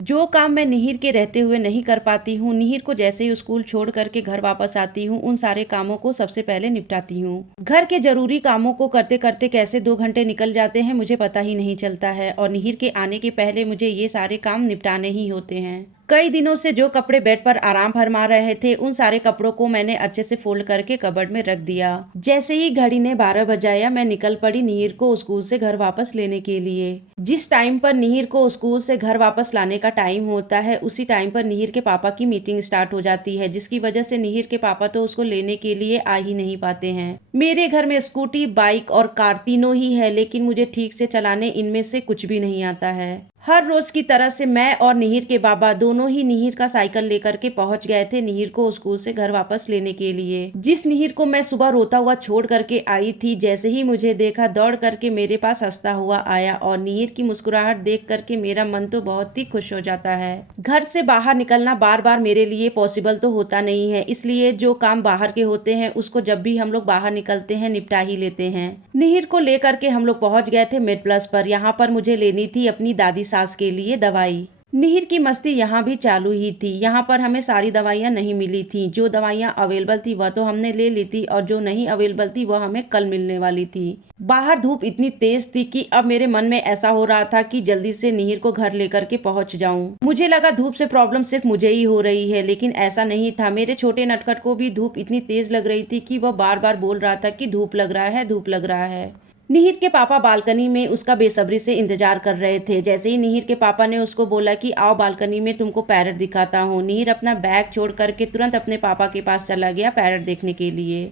जो काम मैं निहिर के रहते हुए नहीं कर पाती हूँ, निहिर को जैसे ही स्कूल छोड़ करके घर वापस आती हूँ, उन सारे कामों को सबसे पहले निपटाती हूँ। घर के जरूरी कामों को करते करते कैसे 2 घंटे निकल जाते हैं मुझे पता ही नहीं चलता है और निहिर के आने के पहले मुझे ये सारे काम निपटाने ही होते हैं। कई दिनों से जो कपड़े बेड पर आराम फरमा रहे थे, उन सारे कपड़ों को मैंने अच्छे से फोल्ड करके कबर्ड में रख दिया। जैसे ही घड़ी ने 12 बजाया, मैं निकल पड़ी निहिर को स्कूल से घर वापस लेने के लिए। जिस टाइम पर निहिर को स्कूल से घर वापस लाने का टाइम होता है, उसी टाइम पर निहिर के पापा की मीटिंग स्टार्ट हो जाती है, जिसकी वजह से निहिर के पापा तो उसको लेने के लिए आ ही नहीं पाते हैं। मेरे घर में स्कूटी, बाइक और कार तीनों ही है, लेकिन मुझे ठीक से चलाने इनमें से कुछ भी नहीं आता है। हर रोज की तरह से मैं और निहिर के बाबा दोनों ही निहिर का साइकिल लेकर के पहुंच गए थे निहिर को स्कूल से घर वापस लेने के लिए। जिस निहिर को मैं सुबह रोता हुआ छोड़ करके आई थी, जैसे ही मुझे देखा दौड़ करके मेरे पास हंसता हुआ आया और निहिर की मुस्कुराहट देख करके मेरा मन तो बहुत ही खुश हो जाता है। घर से बाहर निकलना बार बार मेरे लिए पॉसिबल तो होता नहीं है, इसलिए जो काम बाहर के होते हैं उसको जब भी हम लोग बाहर निकलते हैं निपटा ही लेते हैं। निहिर को लेकर के हम लोग पहुंच गए थे मेड प्लस पर। यहाँ पर मुझे लेनी थी अपनी दादी सास के लिए दवाई। निहिर की मस्ती यहाँ भी चालू ही थी। यहाँ पर हमें सारी दवाइयाँ नहीं मिली थी। जो दवाइयाँ अवेलेबल थी वह तो हमने ले ली थी और जो नहीं अवेलेबल थी वह हमें कल मिलने वाली थी। बाहर धूप इतनी तेज थी कि अब मेरे मन में ऐसा हो रहा था कि जल्दी से निहिर को घर लेकर के पहुंच जाऊं। मुझे लगा धूप से प्रॉब्लम सिर्फ मुझे ही हो रही है, लेकिन ऐसा नहीं था। मेरे छोटे नटखट को भी धूप इतनी तेज लग रही थी कि वह बार बार बोल रहा था कि धूप लग रहा है, धूप लग रहा है। निहिर के पापा बालकनी में उसका बेसब्री से इंतजार कर रहे थे। जैसे ही निहिर के पापा ने उसको बोला कि आओ बालकनी में तुमको पैरट दिखाता हूँ, निहिर अपना बैग छोड़ करके तुरंत अपने पापा के पास चला गया पैरट देखने के लिए।